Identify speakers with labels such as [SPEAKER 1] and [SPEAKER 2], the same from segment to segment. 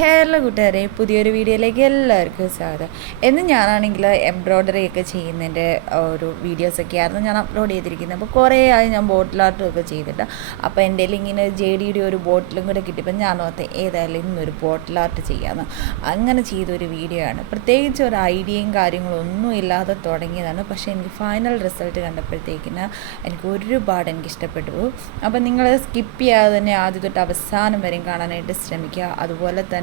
[SPEAKER 1] ഹേർല കൂട്ടുകാരെ പുതിയൊരു വീഡിയോയിലേക്ക് എല്ലാവർക്കും സ്വാഗതം. എന്ന് ഞാനാണെങ്കിൽ എംബ്രോയ്ഡറി ഒക്കെ ചെയ്യുന്നതിന്റെ ഒരു വീഡിയോസൊക്കെ ആയിരുന്നു ഞാൻ അപ്ലോഡ് ചെയ്തിരിക്കുന്നത്. അപ്പോൾ കുറേ ആയി ഞാൻ ബോട്ടിൽ ആർട്ടൊക്കെ ചെയ്തിട്ട് അപ്പോൾ എന്റെ ഇങ്ങനെ ജെ ഡിയുടെ ഒരു ബോട്ടിലും കൂടെ കിട്ടിയപ്പോൾ ഞാൻ ഓർത്ത് ഏതായാലും ഇന്നൊരു ബോട്ടിൽ ആർട്ട് ചെയ്യാമെന്ന് അങ്ങനെ ചെയ്തൊരു വീഡിയോ ആണ്. പ്രത്യേകിച്ച് ഒരു ഐഡിയയും കാര്യങ്ങളും ഒന്നും ഇല്ലാതെ തുടങ്ങിയതാണ്. പക്ഷേ എനിക്ക് ഫൈനൽ റിസൾട്ട് കണ്ടപ്പോഴത്തേക്കിന് എനിക്ക് ഒരുപാട് എനിക്ക് ഇഷ്ടപ്പെട്ടു അപ്പോൾ നിങ്ങൾ സ്കിപ്പ് ചെയ്യാതെ തന്നെ ആദ്യം തൊട്ട് അവസാനം വരെയും കാണാനായിട്ട് ശ്രമിക്കുക. അതുപോലെ തന്നെ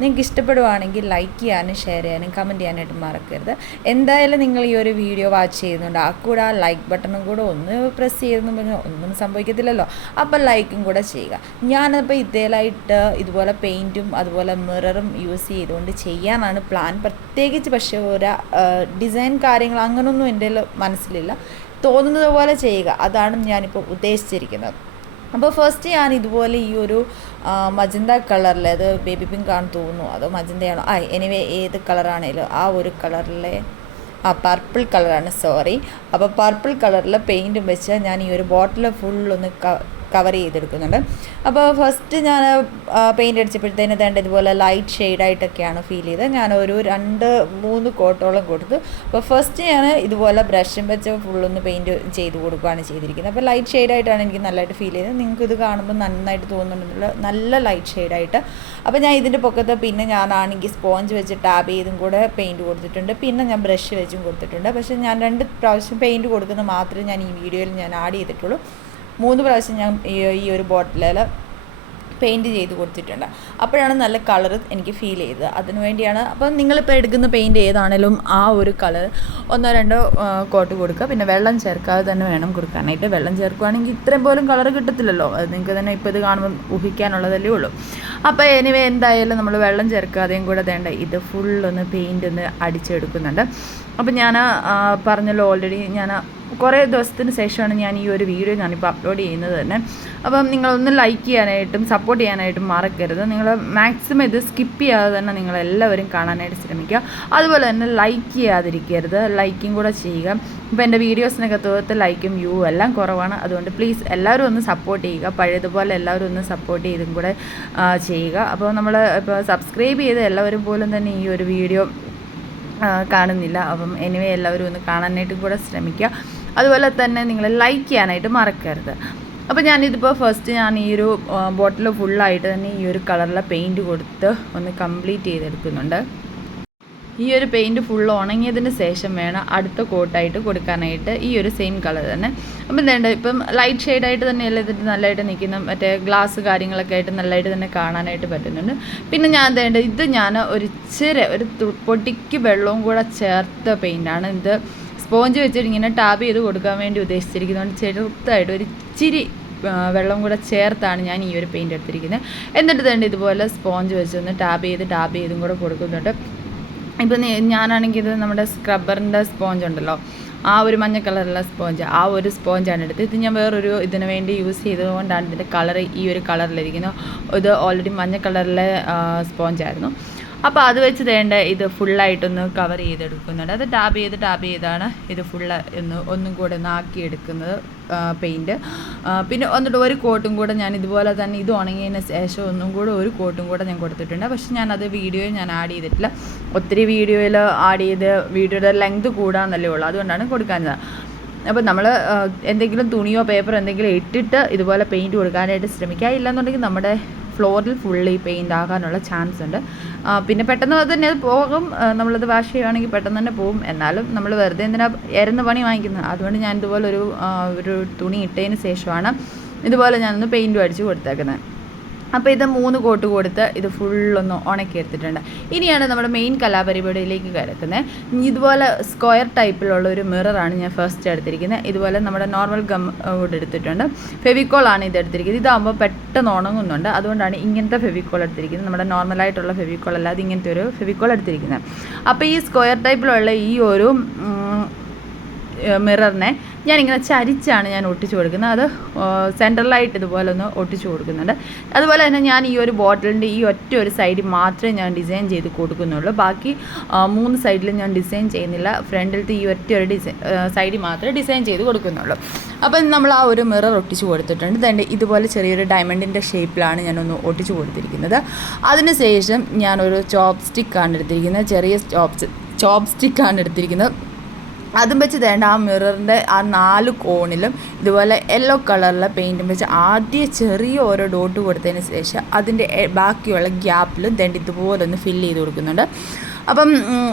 [SPEAKER 1] നിങ്ങൾക്ക് ഇഷ്ടപ്പെടുവാണെങ്കിൽ ലൈക്ക് ചെയ്യാനും ഷെയർ ചെയ്യാനും കമന്റ് ചെയ്യാനായിട്ട് മറക്കരുത്. എന്തായാലും നിങ്ങൾ ഈ ഒരു വീഡിയോ വാച്ച് ചെയ്യുന്നുണ്ട്. ആ കൂടെ ആ ലൈക്ക് ബട്ടണും കൂടെ ഒന്ന് പ്രസ് ചെയ്തെന്ന് പറഞ്ഞാൽ ഒന്നും സംഭവിക്കത്തില്ലല്ലോ. അപ്പോൾ ലൈക്കും കൂടെ ചെയ്യുക. ഞാനപ്പോൾ ഇതേലായിട്ട് ഇതുപോലെ പെയിന്റും അതുപോലെ മിററും യൂസ് ചെയ്തുകൊണ്ട് ചെയ്യാനാണ് പ്ലാൻ പ്രത്യേകിച്ച് പക്ഷേ ഒരു ഡിസൈൻ കാര്യങ്ങൾ അങ്ങനൊന്നും എന്റെ മനസ്സിലില്ല. തോന്നുന്നത് പോലെ ചെയ്യുക. അതാണ് ഞാനിപ്പോൾ ഉദ്ദേശിച്ചിരിക്കുന്നത്. അപ്പോൾ ഫസ്റ്റ് ഞാൻ ഇതുപോലെ ഈ ഒരു മജന്ത കളറിൽ അത് ബേബി പിങ്ക് ആണെന്ന് തോന്നുന്നു. അതോ മജന്തയാണോ? ആ എനിവേ ഏത് കളറാണേലും ആ ഒരു കളറിലെ ആ പർപ്പിൾ കളറാണ് സോറി അപ്പോൾ പർപ്പിൾ കളറിൽ പെയിന്റും വെച്ച് ഞാൻ ഈ ഒരു ബോട്ടിൽ ഫുള്ളൊന്ന് കവർ ചെയ്തെടുക്കുന്നുണ്ട്. അപ്പോൾ ഫസ്റ്റ് ഞാൻ പെയിന്റ് അടിച്ചപ്പോഴത്തേന് തേണ്ട ഇതുപോലെ ലൈറ്റ് ഷെയ്ഡായിട്ടൊക്കെയാണ് ഫീൽ ചെയ്തത്. ഞാൻ ഒരു രണ്ട് മൂന്ന് കോട്ടോളം കൊടുത്തു. അപ്പോൾ ഫസ്റ്റ് ഞാൻ ഇതുപോലെ ബ്രഷും വെച്ച് ഫുള്ളൊന്ന് പെയിന്റ് ചെയ്ത് കൊടുക്കുകയാണ് ചെയ്തിരിക്കുന്നത്. അപ്പോൾ ലൈറ്റ് ഷെയ്ഡായിട്ടാണ് എനിക്ക് നല്ലതായിട്ട് ഫീൽ ചെയ്തത്. നിങ്ങൾക്ക് ഇത് കാണുമ്പോൾ നന്നായിട്ട് തോന്നുന്നുണ്ടല്ലോ. നല്ല ലൈറ്റ് ഷെയ്ഡായിട്ട് അപ്പോൾ ഞാൻ ഇതിന്റെ പൊക്കത്ത് പിന്നെ ഞാനാണെങ്കിൽ സ്പോഞ്ച് വെച്ച് ടാബ് ചെയ്തും കൂടെ പെയിന്റ് കൊടുത്തിട്ടുണ്ട്. പിന്നെ ഞാൻ ബ്രഷ് വെച്ചും കൊടുത്തിട്ടുണ്ട്. പക്ഷേ ഞാൻ രണ്ട് പ്രാവശ്യം പെയിന്റ് കൊടുക്കുന്നത് മാത്രമേ ഞാൻ ഈ വീഡിയോയിൽ ഞാൻ ആഡ് ചെയ്തിട്ടുള്ളൂ. മൂന്ന് പ്രാവശ്യം ഞാൻ ഈ ഒരു ബോട്ടിലിൽ പെയിന്റ് ചെയ്ത് കൊടുത്തിട്ടുണ്ട്. അപ്പോഴാണ് നല്ല കളർ എനിക്ക് ഫീൽ ചെയ്തത്. അതിനു വേണ്ടിയാണ് അപ്പം നിങ്ങളിപ്പോൾ എടുക്കുന്ന പെയിന്റ് ഏതാണേലും ആ ഒരു കളർ ഒന്നോ രണ്ടോ കോട്ട് കൊടുക്കുക. പിന്നെ വെള്ളം ചേർക്കാതെ തന്നെ വേണം കൊടുക്കാനായിട്ട്. വെള്ളം ചേർക്കുകയാണെങ്കിൽ ഇത്രയും പോലും കളർ കിട്ടത്തില്ലല്ലോ. അത് നിങ്ങൾക്ക് തന്നെ ഇപ്പോൾ ഇത് കാണുമ്പോൾ ഊഹിക്കാനുള്ളതല്ലേ ഉള്ളൂ. അപ്പോൾ എനിവേ എന്തായാലും നമ്മൾ വെള്ളം ചേർക്കാതെയും കൂടെ വേണ്ട. ഇത് ഫുള്ളൊന്ന് പെയിന്റ് ഒന്ന് അടിച്ചെടുക്കുന്നുണ്ട്. അപ്പം ഞാൻ പറഞ്ഞല്ലോ ഓൾറെഡി ഞാൻ കുറേ ദിവസത്തിന് ശേഷമാണ് ഞാൻ ഈ ഒരു വീഡിയോ ഞാനിപ്പോൾ അപ്ലോഡ് ചെയ്യുന്നത് തന്നെ. അപ്പം നിങ്ങളൊന്ന് ലൈക്ക് ചെയ്യാനായിട്ടും സപ്പോർട്ട് ചെയ്യാനായിട്ടും മറക്കരുത്. നിങ്ങൾ മാക്സിമം ഇത് സ്കിപ്പ് ചെയ്യാതെ തന്നെ നിങ്ങളെല്ലാവരും കാണാനായിട്ട് ശ്രമിക്കുക. അതുപോലെ തന്നെ ലൈക്ക് ചെയ്യാതിരിക്കരുത്. ലൈക്കും കൂടെ ചെയ്യുക. ഇപ്പോൾ എന്റെ വീഡിയോസിനൊക്കെ തോന്നത്ത് ലൈക്കും വ്യൂ എല്ലാം കുറവാണ്. അതുകൊണ്ട് പ്ലീസ് എല്ലാവരും ഒന്ന് സപ്പോർട്ട് ചെയ്യുക. പഴയതുപോലെ എല്ലാവരും ഒന്ന് സപ്പോർട്ട് ചെയ്തും കൂടെ ചെയ്യുക. അപ്പോൾ നമ്മൾ ഇപ്പോൾ സബ്സ്ക്രൈബ് ചെയ്ത് എല്ലാവരും പോലും തന്നെ ഈ ഒരു വീഡിയോ കാണുന്നില്ല. അപ്പം എനിവേ എല്ലാവരും ഒന്ന് കാണാനായിട്ടും കൂടെ ശ്രമിക്കുക. അതുപോലെ തന്നെ നിങ്ങൾ ലൈക്ക് ചെയ്യാനായിട്ട് മറക്കരുത്. അപ്പോൾ ഞാനിതിപ്പോൾ ഫസ്റ്റ് ഞാൻ ഈ ഒരു ബോട്ടിൽ ഫുള്ളായിട്ട് തന്നെ ഈ ഒരു കളറിലെ പെയിന്റ് കൊടുത്ത് ഒന്ന് കംപ്ലീറ്റ് ചെയ്തെടുക്കുന്നുണ്ട്. ഈ ഒരു പെയിന്റ് ഫുൾ ഉണങ്ങിയതിന് ശേഷം വേണം അടുത്ത കോട്ടായിട്ട് കൊടുക്കാനായിട്ട് ഈ ഒരു സെയിം കളർ തന്നെ. അപ്പം എന്താ ഇപ്പം ലൈറ്റ് ഷെയ്ഡായിട്ട് തന്നെയല്ല ഇതിട്ട് നല്ലതായിട്ട് നിൽക്കുന്ന. മറ്റേ ഗ്ലാസ് കാര്യങ്ങളൊക്കെ ആയിട്ട് നല്ലതായിട്ട് തന്നെ കാണാനായിട്ട് പറ്റുന്നുണ്ട്. പിന്നെ ഞാൻ എന്താ ഇത് ഞാൻ ഒരു ഇച്ചിരി ഒരു പൊട്ടിക്ക് വെള്ളവും കൂടെ ചേർത്ത പെയിന്റാണ് ഇത്. സ്പോഞ്ച് വെച്ചിട്ട് ഇങ്ങനെ ടാപ്പ് ചെയ്ത് കൊടുക്കാൻ വേണ്ടി ഉദ്ദേശിച്ചിരിക്കുന്നതുകൊണ്ട് ചെറുതായിട്ട് ഒരു ഇച്ചിരി വെള്ളം കൂടെ ചേർത്താണ് ഞാൻ ഈ ഒരു പെയിന്റ് എടുത്തിരിക്കുന്നത്. എന്നിട്ട് തന്നെ ഇതുപോലെ സ്പോഞ്ച് വെച്ചൊന്ന് ടാപ്പ് ചെയ്ത് ടാപ്പ് ചെയ്തും കൂടെ കൊടുക്കുന്നുണ്ട്. ഇപ്പം ഞാനാണെങ്കിൽ ഇത് നമ്മുടെ സ്ക്രബ്ബറിന്റെ സ്പോഞ്ച് ഉണ്ടല്ലോ ആ ഒരു മഞ്ഞ കളറുള്ള സ്പോഞ്ച് ആ ഒരു സ്പോഞ്ചാണ് എടുത്തത്. ഇത് ഞാൻ വേറൊരു ഇതിന് വേണ്ടി യൂസ് ചെയ്തതുകൊണ്ടാണ് ഇതിന്റെ കളർ ഈ ഒരു കളറിലിരിക്കുന്നത് ഇത് ഓൾറെഡി മഞ്ഞ കളറിലെ സ്പോഞ്ചായിരുന്നു. അപ്പോൾ അത് വെച്ച് വേണ്ട ഇത് ഫുള്ളായിട്ടൊന്ന് കവർ ചെയ്തെടുക്കുന്നുണ്ട്. അത് ടാബ് ചെയ്ത് ടാബ് ചെയ്താണ് ഇത് ഫുള്ള് ഒന്ന് ഒന്നും കൂടെ ഒന്ന് ആക്കിയെടുക്കുന്നത് പെയിന്റ് പിന്നെ എന്നിട്ട് ഒരു കോട്ടും കൂടെ ഞാൻ ഇതുപോലെ തന്നെ ഇത് ഉണങ്ങിയതിന് ശേഷം ഒന്നും കൂടെ ഒരു കോട്ടും കൂടെ ഞാൻ കൊടുത്തിട്ടുണ്ട്. പക്ഷെ അത് വീഡിയോയിൽ ഞാൻ ആഡ് ചെയ്തിട്ടില്ല. ഒത്തിരി വീഡിയോയിൽ ആഡ് ചെയ്ത് വീഡിയോയുടെ ലെങ്ത് കൂടാന്നല്ലേ ഉള്ളൂ. അതുകൊണ്ടാണ് കൊടുക്കാഞ്ഞത്. അപ്പോൾ നമ്മൾ എന്തെങ്കിലും തുണിയോ പേപ്പറോ എന്തെങ്കിലും ഇട്ടിട്ട് ഇതുപോലെ പെയിന്റ് കൊടുക്കാനായിട്ട് ശ്രമിക്കുക ഇല്ലെന്നുണ്ടെങ്കിൽ നമ്മുടെ ഫ്ലോറിൽ ഫുള്ളി പെയിന്റ് ആകാനുള്ള ചാൻസ് ഉണ്ട്. പിന്നെ പെട്ടെന്ന് തന്നെ അത് പോകും. നമ്മളത് വാഷ് ചെയ്യുകയാണെങ്കിൽ പെട്ടെന്ന് തന്നെ പോകും. എന്നാലും നമ്മൾ വെറുതെ എന്തിനാ എരുന്ന പണി വാങ്ങിക്കുന്നത്? അതുകൊണ്ട് ഞാൻ ഇതുപോലെ ഒരു ഒരു തുണി ഇട്ടതിന് ശേഷമാണ് ഇതുപോലെ ഞാനൊന്ന് പെയിന്റും അടിച്ച് കൊടുത്തേക്കുന്നത്. അപ്പോൾ ഇത് മൂന്ന് കോട്ട് കൊടുത്ത് ഇത് ഫുള്ളൊന്ന് ഉണക്കി എടുത്തിട്ടുണ്ട്. ഇനിയാണ് നമ്മുടെ മെയിൻ കലാപരിപാടിയിലേക്ക് കിടക്കുന്നത്. ഇതുപോലെ സ്ക്വയർ ടൈപ്പിലുള്ള ഒരു മിററാണ് ഞാൻ ഫസ്റ്റ് എടുത്തിരിക്കുന്നത്. ഇതുപോലെ നമ്മുടെ നോർമൽ ഗം വുഡ് എടുത്തിട്ടുണ്ട്. ഫെവിക്കോൾ ആണ് ഇത് എടുത്തിരിക്കുന്നത്. ഇതാകുമ്പോൾ പെട്ടെന്ന് ഉണങ്ങുന്നുണ്ട്. അതുകൊണ്ടാണ് ഇങ്ങനത്തെ ഫെവിക്കോൾ എടുത്തിരിക്കുന്നത്. നമ്മുടെ നോർമലായിട്ടുള്ള ഫെവിക്കോൾ അല്ലാതെ ഇങ്ങനത്തെ ഒരു ഫെവിക്കോൾ എടുത്തിരിക്കുന്നത്. അപ്പോൾ ഈ സ്ക്വയർ ടൈപ്പിലുള്ള ഈ ഒരു മിററിനെ ഞാനിങ്ങനെ ചരിച്ചാണ് ഞാൻ ഒട്ടിച്ചു കൊടുക്കുന്നത്. അത് സെൻട്രലായിട്ട് ഇതുപോലെ ഒന്ന് ഒട്ടിച്ചു കൊടുക്കുന്നുണ്ട്. അതുപോലെ തന്നെ ഞാൻ ഈ ഒരു ബോട്ടിലിന്റെ ഈ ഒറ്റ ഒരു സൈഡിൽ മാത്രമേ ഞാൻ ഡിസൈൻ ചെയ്ത് കൊടുക്കുന്നുള്ളൂ. ബാക്കി മൂന്ന് സൈഡിലും ഞാൻ ഡിസൈൻ ചെയ്യുന്നില്ല. ഫ്രണ്ടിലത്തെ ഈ ഒറ്റ ഒരു ഡിസൈൻ സൈഡിൽ മാത്രമേ ഡിസൈൻ ചെയ്ത് കൊടുക്കുന്നുള്ളൂ. അപ്പം നമ്മൾ ആ ഒരു മിറർ ഒട്ടിച്ചു കൊടുത്തിട്ടുണ്ട്. then ഇതുപോലെ ചെറിയൊരു ഡയമണ്ടിന്റെ ഷേപ്പിലാണ് ഞാനൊന്ന് ഒട്ടിച്ചു കൊടുത്തിരിക്കുന്നത്. അതിനുശേഷം ഞാനൊരു ചോപ്പ് സ്റ്റിക്കാണ് എടുത്തിരിക്കുന്നത്. ചെറിയ ചോപ്പ് ചോപ്പ് സ്റ്റിക്കാണ് എടുത്തിരിക്കുന്നത്. അതും വെച്ച് തേണ്ട ആ മിററിന്റെ ആ നാല് കോണിലും ഇതുപോലെ യെല്ലോ കളറിലെ പെയിന്റും വെച്ച് ആദ്യം ചെറിയ ഓരോ ഡോട്ട് കൊടുത്തതിന് ശേഷം അതിന്റെ ബാക്കിയുള്ള ഗ്യാപ്പിലും തേണ്ടി ഇതുപോലെ ഒന്ന് ഫില്ല് ചെയ്ത് കൊടുക്കുന്നുണ്ട്. അപ്പം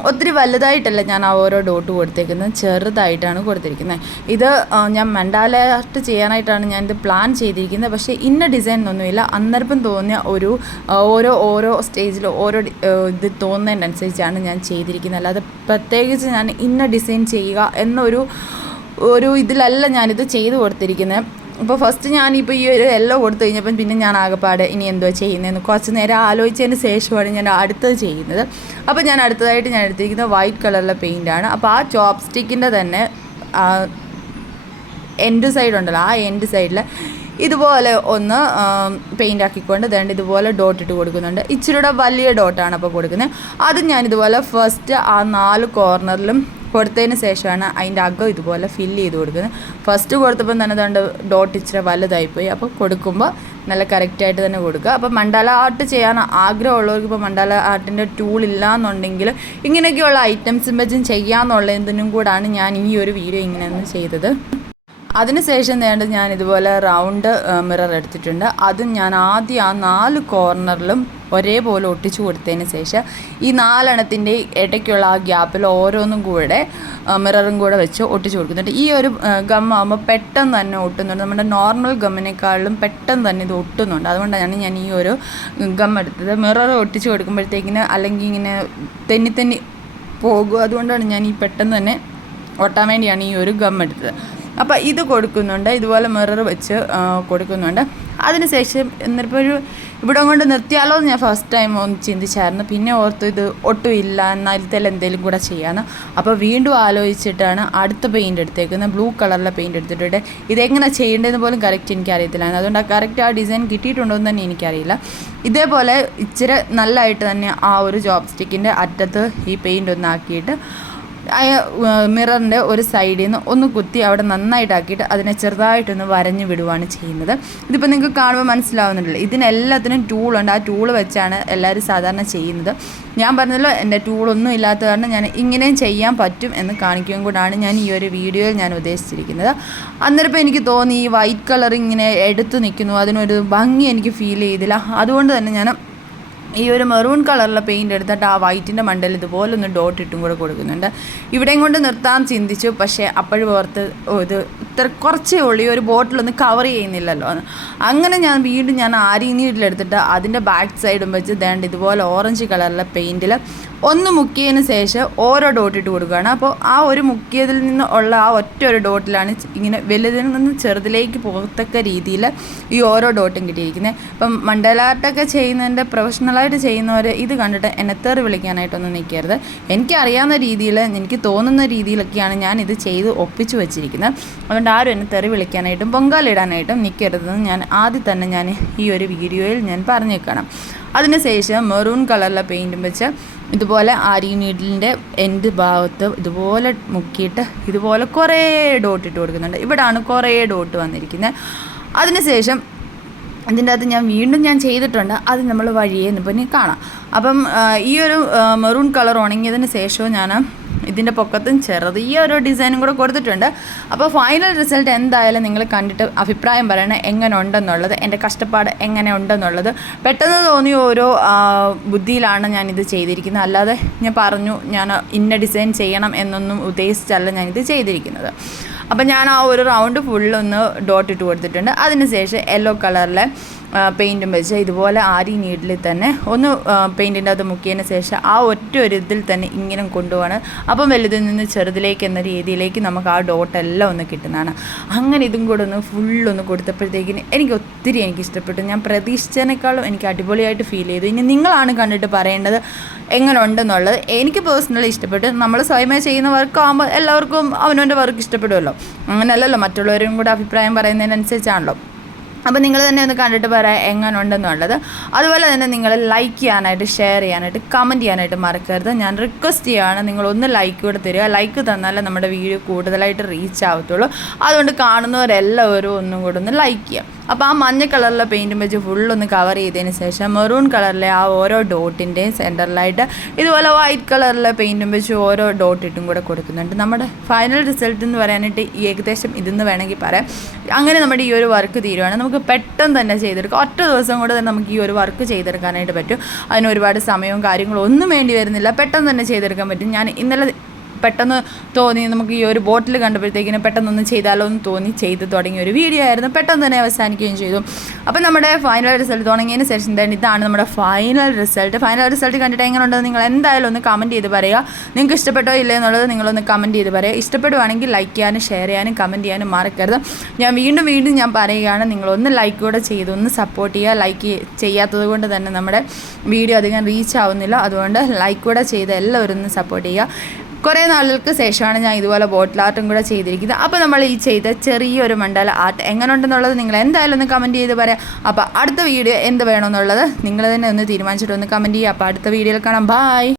[SPEAKER 1] ഒത്തിരി വലുതായിട്ടല്ല ഞാൻ ആ ഓരോ ഡോട്ട് കൊടുത്തേക്കുന്നത്. ചെറുതായിട്ടാണ് കൊടുത്തിരിക്കുന്നത്. ഇത് ഞാൻ മെൻഡാല ആർട്ട് ചെയ്യാനായിട്ടാണ് ഞാൻ ഇത് പ്ലാൻ ചെയ്തിരിക്കുന്നത്. പക്ഷേ ഇന്ന ഡിസൈൻ ഒന്നുമില്ല അന്നേരപ്പം തോന്നിയ ഒരു ഓരോ ഓരോ സ്റ്റേജിൽ ഓരോ ഇത് തോന്നുന്നതിനനുസരിച്ചാണ് ഞാൻ ചെയ്തിരിക്കുന്നത്. അല്ലാതെ പ്രത്യേകിച്ച് ഞാൻ ഇന്ന ഡിസൈൻ ചെയ്യുക എന്നൊരു ഒരു ഇതിലല്ല ഞാനിത് ചെയ്തു കൊടുത്തിരിക്കുന്നത്. അപ്പോൾ ഫസ്റ്റ് ഞാനിപ്പോൾ ഈ ഒരു എല്ലോ കൊടുത്തു കഴിഞ്ഞപ്പം പിന്നെ ഞാൻ ആകെപ്പാടെ ഇനി എന്തോ ചെയ്യുന്നതെന്ന് കുറച്ച് നേരം ആലോചിച്ചതിന് ശേഷമാണ് ഞാൻ അടുത്തത് ചെയ്യുന്നത്. അപ്പോൾ ഞാൻ അടുത്തതായിട്ട് ഞാൻ എടുത്തിരിക്കുന്നത് വൈറ്റ് കളറിലെ പെയിന്റാണ് അപ്പോൾ ആ ചോപ്പ് സ്റ്റിക്കിന്റെ തന്നെ എൻഡ് സൈഡ് ഉണ്ടല്ലോ ആ എൻഡ് സൈഡിൽ ഇതുപോലെ ഒന്ന് പെയിന്റ് ആക്കിക്കൊണ്ട് ദണ്ട് ഇതുപോലെ ഡോട്ട് ഇട്ട് കൊടുക്കുന്നുണ്ട്. ഇച്ചിരിയുടെ വലിയ ഡോട്ടാണ് അപ്പോൾ കൊടുക്കുന്നത് അത് ഞാൻ ഇതുപോലെ ഫസ്റ്റ് ആ നാല് കോർണറിലും കൊടുത്തതിന് ശേഷമാണ് അതിന്റെ അകം ഇതുപോലെ ഫില്ല് ചെയ്ത് കൊടുക്കുന്നത്. ഫസ്റ്റ് കൊടുത്തപ്പം തന്നെ തണ്ട് ഡോട്ട് ഇച്ചിരി വലുതായിപ്പോയി. അപ്പോൾ കൊടുക്കുമ്പോൾ നല്ല കറക്റ്റായിട്ട് തന്നെ കൊടുക്കുക. അപ്പോൾ മണ്ഡല ആർട്ട് ചെയ്യാൻ ആഗ്രഹമുള്ളവർക്ക് ഇപ്പോൾ മണ്ഡല ആർട്ടിന്റെ ടൂൾ ഇല്ല എന്നുണ്ടെങ്കിൽ ഇങ്ങനെയൊക്കെയുള്ള ഐറ്റംസും വെച്ചും ചെയ്യാമെന്നുള്ളതിനും കൂടാണ് ഞാൻ ഈ ഒരു വീഡിയോ ഇങ്ങനെന്ന് ചെയ്തത്. അതിനുശേഷം വേണ്ട ഞാൻ ഇതുപോലെ റൗണ്ട് മിറർ എടുത്തിട്ടുണ്ട്. അതും ഞാൻ ആദ്യം ആ നാല് കോർണറിലും ഒരേപോലെ ഒട്ടിച്ചു കൊടുത്തതിന് ശേഷം ഈ നാലെണ്ണത്തിന്റെ ഇടയ്ക്കുള്ള ആ ഗ്യാപ്പിൽ ഓരോന്നും കൂടെ മിററും കൂടെ വെച്ച് ഒട്ടിച്ചു കൊടുക്കുന്നുണ്ട്. ഈ ഒരു ഗം ആകുമ്പോൾ പെട്ടെന്ന് തന്നെ ഒട്ടുന്നുണ്ട്. നമ്മുടെ നോർമൽ ഗമ്മിനേക്കാളും പെട്ടെന്ന് തന്നെ ഇത് ഒട്ടുന്നുണ്ട്. അതുകൊണ്ടാണ് ഞാൻ ഈ ഒരു ഗം എടുത്തത്. മിറർ ഒട്ടിച്ചു കൊടുക്കുമ്പോഴത്തേക്കിന് അല്ലെങ്കിൽ ഇങ്ങനെ തെന്നി തെന്നി പോകും. അതുകൊണ്ടാണ് ഞാൻ ഈ പെട്ടെന്ന് തന്നെ ഒട്ടാൻ വേണ്ടിയാണ് ഈ ഒരു ഗം എടുത്തത്. അപ്പോൾ ഇത് കൊടുക്കുന്നുണ്ട്. ഇതുപോലെ മിറർ വെച്ച് കൊടുക്കുന്നുണ്ട്. അതിനുശേഷം എന്നിട്ടിപ്പോൾ ഒരു ഇവിടെ കൊണ്ട് നിർത്തിയാലോ എന്ന് ഞാൻ ഫസ്റ്റ് ടൈം ഒന്ന് ചിന്തിച്ചായിരുന്നു. പിന്നെ ഓർത്തു ഇത് ഒട്ടും ഇല്ല. എന്നാൽ ഇതിൽ എന്തെങ്കിലും കൂടെ ചെയ്യാമെന്ന് അപ്പോൾ വീണ്ടും ആലോചിച്ചിട്ടാണ് അടുത്ത പെയിന്റ് എടുത്തേക്കുന്നത്. ബ്ലൂ കളറിലെ പെയിന്റ് എടുത്തിട്ടുണ്ട്. ഇതെങ്ങനെ ചെയ്യേണ്ടതെന്ന് പോലും കറക്റ്റ് എനിക്കറിയത്തില്ലായിരുന്നു അതുകൊണ്ട് ആ കറക്റ്റ് ആ ഡിസൈൻ കിട്ടിയിട്ടുണ്ടോ എന്ന് തന്നെ എനിക്കറിയില്ല. ഇതേപോലെ ഇച്ചിരി നല്ലതായിട്ട് തന്നെ ആ ഒരു ജോബ് സ്റ്റിക്കിന്റെ അറ്റത്ത് ഈ പെയിന്റ് ഒന്ന് ആക്കിയിട്ട് മിററിന്റെ ഒരു സൈഡിൽ നിന്ന് ഒന്ന് കുത്തി അവിടെ നന്നായിട്ടാക്കിയിട്ട് അതിനെ ചെറുതായിട്ടൊന്ന് വരഞ്ഞു വിടുവാണ് ചെയ്യുന്നത്. ഇതിപ്പോൾ നിങ്ങൾക്ക് കാണുമ്പോൾ മനസ്സിലാവുന്നുണ്ടല്ലോ. ഇതിനെല്ലാത്തിനും ടൂളുണ്ട് ആ ടൂൾ വെച്ചാണ് എല്ലാവരും സാധാരണ ചെയ്യുന്നത്. ഞാൻ പറഞ്ഞല്ലോ എന്റെ ടൂളൊന്നും ഇല്ലാത്ത കാരണം ഞാൻ ഇങ്ങനെയും ചെയ്യാൻ പറ്റും എന്ന് കാണിക്കുകയും കൂടാണ് ഞാൻ ഈ ഒരു വീഡിയോയിൽ ഞാൻ ഉദ്ദേശിച്ചിരിക്കുന്നത്. അന്നേരം ഇപ്പോൾ എനിക്ക് തോന്നി ഈ വൈറ്റ് കളർ ഇങ്ങനെ എടുത്തു നിൽക്കുന്നു. അതിനൊരു ഭംഗി എനിക്ക് ഫീൽ ചെയ്തില്ല. അതുകൊണ്ട് തന്നെ ഞാൻ ഈ ഒരു മെറൂൺ കളറിലെ പെയിന്റ് എടുത്തിട്ട് ആ വൈറ്റിന്റെ മണ്ടയിൽ ഇതുപോലെ ഒന്ന് ഡോട്ട് ഇട്ടും കൂടെ കൊടുക്കുന്നുണ്ട്. ഇവിടെയും കൊണ്ട് നിർത്താൻ ചിന്തിച്ചു പക്ഷേ അപ്പോഴും ഓർത്ത് ഇത് ഇത്ര കുറച്ചേ ഉള്ളൂ ഈ ഒരു ബോട്ടിലൊന്ന് കവർ ചെയ്യുന്നില്ലല്ലോ. അങ്ങനെ ഞാൻ വീണ്ടും ഞാൻ ആരി നീഡിലെടുത്തിട്ട് അതിന്റെ ബാക്ക് സൈഡും വെച്ച് ദേണ്ട ഇതുപോലെ ഓറഞ്ച് കളറിലെ പെയിന്റിൽ ഒന്ന് മുക്കിയതിന് ശേഷം ഓരോ ഡോട്ട് ഇട്ട് കൊടുക്കുകയാണ്. അപ്പോൾ ആ ഒരു മുക്കിയതിൽ നിന്ന് ഉള്ള ആ ഒറ്റ ഒരു ഡോട്ടിലാണ് ഇങ്ങനെ വലുതിൽ നിന്ന് ചെറുതിലേക്ക് പോകത്തക്ക രീതിയിൽ ഈ ഓരോ ഡോട്ടും കിട്ടിയിരിക്കുന്നത് ഇപ്പം മണ്ടലാർട്ടൊക്കെ ചെയ്യുന്നതിന്റെ പ്രൊഫഷണലായിട്ട് ചെയ്യുന്നവർ ഇത് കണ്ടിട്ട് എന്നെ തെറി വിളിക്കാനായിട്ടൊന്നും നിൽക്കരുത് എനിക്കറിയാവുന്ന രീതിയിൽ എനിക്ക് തോന്നുന്ന രീതിയിലൊക്കെയാണ് ഞാൻ ഇത് ചെയ്ത് ഒപ്പിച്ചു വെച്ചിരിക്കുന്നത്. അതുകൊണ്ട് ആരും എന്നെ തെറി വിളിക്കാനായിട്ടും പൊങ്കാലിടാനായിട്ടും നിൽക്കരുതെന്ന് ഞാൻ ആദ്യം തന്നെ ഞാൻ ഈ ഒരു വീഡിയോയിൽ ഞാൻ പറഞ്ഞേക്കണം. അതിനുശേഷം മെറൂൺ കളറിലെ പെയിന്റും വെച്ച് ഇതുപോലെ ആരി നീഡിലിന്റെ എൻഡ് ഭാഗത്ത് ഇതുപോലെ മുക്കിയിട്ട് ഇതുപോലെ കുറേ ഡോട്ട് ഇട്ട് കൊടുക്കുന്നുണ്ട്. ഇവിടാണ് കുറേ ഡോട്ട് വന്നിരിക്കുന്നത്. അതിനുശേഷം ഇതിന്റെ അകത്ത് ഞാൻ വീണ്ടും ഞാൻ ചെയ്തിട്ടുണ്ട്. അത് നമ്മൾ വഴിയേ പിന്നെ കാണാം. അപ്പം ഈ ഒരു മെറൂൺ കളർ ഉണങ്ങിയതിന് ശേഷവും ഞാൻ ഇതിന്റെ പൊക്കത്തും ചെറിയ ഒരു ഡിസൈനും കൂടെ കൊടുത്തിട്ടുണ്ട്. അപ്പോൾ ഫൈനൽ റിസൾട്ട് എന്തായാലും നിങ്ങൾ കണ്ടിട്ട് അഭിപ്രായം പറയണം. എങ്ങനെ ഉണ്ടെന്നുള്ളത് എന്റെ കഷ്ടപ്പാട് എങ്ങനെ ഉണ്ടെന്നുള്ളത് പെട്ടെന്ന് തോന്നിയ ഓരോ ബുദ്ധിയിലാണ് ഞാനിത് ചെയ്തിരിക്കുന്നത്. അല്ലാതെ ഞാൻ പറഞ്ഞു ഞാൻ ഇന്ന ഡിസൈൻ ചെയ്യണം എന്നൊന്നും ഉദ്ദേശിച്ചല്ല ഞാനിത് ചെയ്തിരിക്കുന്നത്. അപ്പം ഞാൻ ആ ഒരു റൗണ്ട് ഫുള്ളൊന്ന് ഡോട്ട് ഇട്ട് കൊടുത്തിട്ടുണ്ട്. അതിനുശേഷം യെല്ലോ കളറിലെ പെയിന്റും വെച്ച് ഇതുപോലെ ആരി നീഡിൽ തന്നെ ഒന്ന് പെയിന്റിന്റെ അത് മുക്കിയതിന് ശേഷം ആ ഒറ്റ ഒരു ഇതിൽ തന്നെ ഇങ്ങനെ കൊണ്ടുപോവാണ്. അപ്പം വലുതിൽ നിന്ന് ചെറുതിലേക്ക് എന്ന രീതിയിലേക്ക് നമുക്ക് ആ ഡോട്ട് എല്ലാം ഒന്ന് കിട്ടുന്നതാണ്. അങ്ങനെ ഇതും കൂടെ ഒന്ന് ഫുള്ളൊന്ന് കൊടുത്തപ്പോഴത്തേക്കിന് എനിക്ക് ഒത്തിരി എനിക്ക് ഇഷ്ടപ്പെട്ടു. ഞാൻ പ്രതീക്ഷിച്ചതിനേക്കാളും എനിക്ക് അടിപൊളിയായിട്ട് ഫീൽ ചെയ്തു. ഇനി നിങ്ങളാണ് കണ്ടിട്ട് പറയേണ്ടത് എങ്ങനെ ഉണ്ടെന്നുള്ളത് എനിക്ക് പേഴ്സണലി ഇഷ്ടപ്പെട്ടു. നമ്മൾ സ്വയമേ ചെയ്യുന്ന വർക്ക് ആകുമ്പോൾ എല്ലാവർക്കും അവനവന്റെ വർക്ക് ഇഷ്ടപ്പെടുമല്ലോ. അങ്ങനെയല്ലല്ലോ മറ്റുള്ളവരും കൂടെ അഭിപ്രായം പറയുന്നതിനനുസരിച്ചാണല്ലോ. അപ്പോൾ നിങ്ങൾ തന്നെ ഒന്ന് കണ്ടിട്ട് പറയാം എങ്ങനെയുണ്ടെന്നുള്ളത് അതുപോലെ തന്നെ നിങ്ങൾ ലൈക്ക് ചെയ്യാനായിട്ട് ഷെയർ ചെയ്യാനായിട്ട് കമന്റ് ചെയ്യാനായിട്ട് മറക്കരുത്. ഞാൻ റിക്വസ്റ്റ് ചെയ്യുകയാണ് നിങ്ങൾ ഒന്ന് ലൈക്ക് കൂടെ തരിക. ലൈക്ക് തന്നാലേ നമ്മുടെ വീഡിയോ കൂടുതലായിട്ട് റീച്ച് ആവത്തുള്ളൂ. അതുകൊണ്ട് കാണുന്നവരെല്ലാവരും ഒന്നും കൂടെ ഒന്ന് ലൈക്ക് ചെയ്യാം. അപ്പോൾ ആ മഞ്ഞ കളറിലെ പെയിന്റും വെച്ച് ഫുള്ളൊന്ന് കവർ ചെയ്തതിന് ശേഷം മെറൂൺ കളറിലെ ആ ഓരോ ഡോട്ടിന്റെയും സെന്ററിലായിട്ട് ഇതുപോലെ വൈറ്റ് കളറിലെ പെയിന്റും വെച്ച് ഓരോ ഡോട്ട് ഇട്ടും കൂടെ കൊടുക്കുന്നുണ്ട്. നമ്മുടെ ഫൈനൽ റിസൾട്ട് എന്ന് പറയാനായിട്ട് ഏകദേശം ഇതെന്ന് വേണമെങ്കിൽ പറയാം. അങ്ങനെ നമ്മുടെ ഈ ഒരു വർക്ക് തീരുവാണ്. നമുക്ക് പെട്ടെന്ന് തന്നെ ചെയ്തെടുക്കാം. ഒറ്റ ദിവസം കൊണ്ട് തന്നെ നമുക്ക് ഈ ഒരു വർക്ക് ചെയ്തെടുക്കാനായിട്ട് പറ്റും. അതിന് ഒരുപാട് സമയവും കാര്യങ്ങളും ഒന്നും വേണ്ടി വരുന്നില്ല. പെട്ടെന്ന് തന്നെ ചെയ്തെടുക്കാൻ പറ്റും. ഞാൻ ഇന്നലെ പെട്ടെന്ന് തോന്നി നമുക്ക് ഈ ഒരു ബോട്ടിൽ കണ്ടപ്പോഴത്തേക്കിനും പെട്ടെന്നൊന്ന് ചെയ്താലോ എന്ന് തോന്നി ചെയ്ത് തുടങ്ങിയ ഒരു വീഡിയോ ആയിരുന്നു. പെട്ടെന്ന് തന്നെ അവസാനിക്കുകയും ചെയ്തു. അപ്പോൾ നമ്മുടെ ഫൈനൽ റിസൾട്ട് തുടങ്ങിയതിന് ശേഷം തന്നെ ഇതാണ് നമ്മുടെ ഫൈനൽ റിസൾട്ട് ഫൈനൽ റിസൾട്ട് കണ്ടിട്ട് എങ്ങനെ ഉണ്ടോ നിങ്ങൾ എന്തായാലും ഒന്ന് കമന്റ് ചെയ്ത് പറയുക. നിങ്ങൾക്ക് ഇഷ്ടപ്പെട്ടോ ഇല്ലേ എന്നുള്ളത് നിങ്ങളൊന്ന് കമന്റ് ചെയ്ത് പറയുക. ഇഷ്ടപ്പെടുവാണെങ്കിൽ ലൈക്ക് ചെയ്യാനും ഷെയർ ചെയ്യാനും കമന്റ് ചെയ്യാനും മറക്കരുത്. ഞാൻ വീണ്ടും വീണ്ടും ഞാൻ പറയുകയാണ്. നിങ്ങളൊന്ന് ലൈക്ക് കൂടെ ചെയ്ത് ഒന്ന് സപ്പോർട്ട് ചെയ്യുക. ലൈക്ക് ചെയ്യാത്തത് കൊണ്ട് തന്നെ നമ്മുടെ വീഡിയോ അധികം റീച്ച് ആവുന്നില്ല. അതുകൊണ്ട് ലൈക്ക് കൂടെ ചെയ്ത് എല്ലാവരും ഒന്ന് സപ്പോർട്ട് ചെയ്യുക. കുറേ നാളുകൾക്ക് ശേഷമാണ് ഞാൻ ഇതുപോലെ ബോട്ടിൽ ആർട്ടും കൂടെ ചെയ്തിരിക്കുന്നത്. അപ്പോൾ നമ്മൾ ഈ ചെയ്ത ചെറിയൊരു മണ്ഡല ആർട്ട് എങ്ങനെ ഉണ്ടെന്നുള്ളത് നിങ്ങൾ എന്തായാലും ഒന്ന് കമന്റ് ചെയ്ത് പറയാം. അപ്പോൾ അടുത്ത വീഡിയോ എന്ത് വേണമെന്നുള്ളത് നിങ്ങൾ തന്നെ ഒന്ന് തീരുമാനിച്ചിട്ട് ഒന്ന് കമന്റ് ചെയ്യുക. അപ്പോൾ അടുത്ത വീഡിയോയിൽ കാണാം. ബായ്